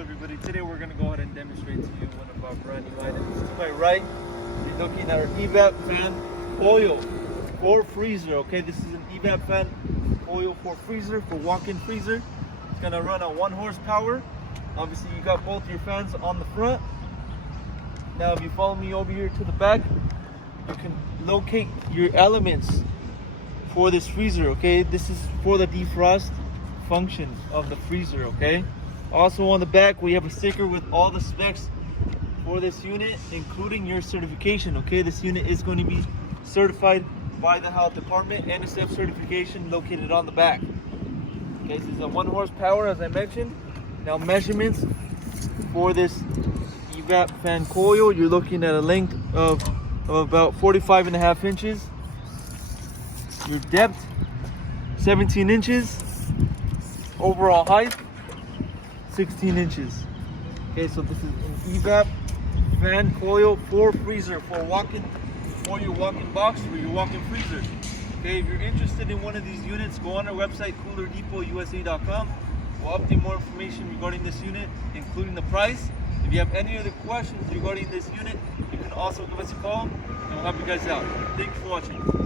everybody, today we're going to go ahead and demonstrate to you one of our brand new items. To my right, you're looking at our Evap fan coil for freezer. Okay, this is an Evap fan coil for freezer, for walk-in freezer. It's going to run on 1 horsepower. Obviously you got both your fans on the front. Now if you follow me over here to the back, you can locate your elements for this freezer. Okay, this is for the defrost function of the freezer. Okay, also on the back we have a sticker with all the specs for this unit, including your certification. Okay, this unit is going to be certified by the health department, NSF certification located on the back. Okay, this is a 1 horsepower as I mentioned. Now measurements for this Evap fan coil, you're looking at a length of about 45.5 inches. Your depth 17 inches. Overall height 16 inches. Okay, so this is an Evap fan coil for freezer, for your walk-in box or your walk-in freezer. Okay, if you're interested in one of these units, go on our website coolerdepotUSA.com. We'll update more information regarding this unit, including the price. If you have any other questions regarding this unit, you can also give us a call and we'll help you guys out. Thanks for watching.